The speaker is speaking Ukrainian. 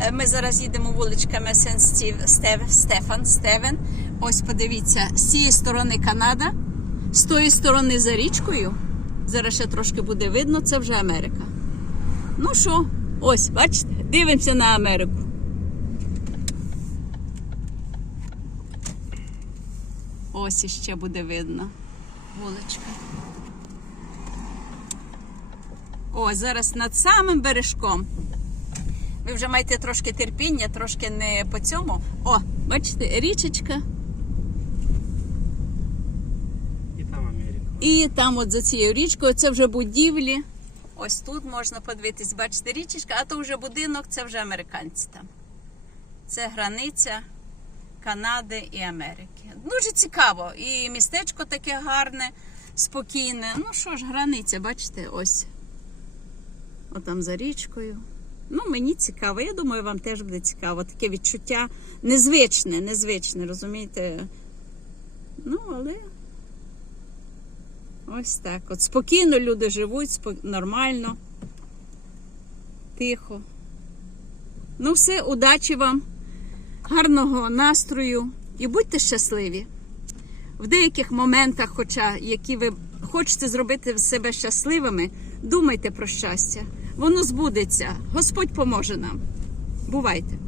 Е, Ми зараз їдемо вуличками Сен Стів Стев, Стефан Стевен. Ось подивіться, з цієї сторони Канада, з тої сторони за річкою. Зараз ще трошки буде видно, це вже Америка. Ну що, ось, бачите, дивимося на Америку. Ось іще буде видно. Вуличка. Ось зараз над самим бережком. Ви вже маєте трошки терпіння, трошки не по цьому. О, бачите, річечка. І там Америка. І там, от за цією річкою, це вже будівлі. Ось тут можна подивитись, бачите, річечка, а то вже будинок, це вже американці там. Це границя Канади і Америки. Дуже цікаво. І містечко таке гарне, спокійне. Ну що ж, границя, бачите, ось. Отам за річкою. Ну, мені цікаво. Я думаю, вам теж буде цікаво. Таке відчуття незвичне, незвичне, розумієте? Ну, але. Ось так. От спокійно люди живуть, спо- нормально, тихо. Ну, все, удачі вам, гарного настрою і будьте щасливі. В деяких моментах, хоча які ви хочете зробити себе щасливими, думайте про щастя. Воно збудеться. Господь поможе нам. Бувайте!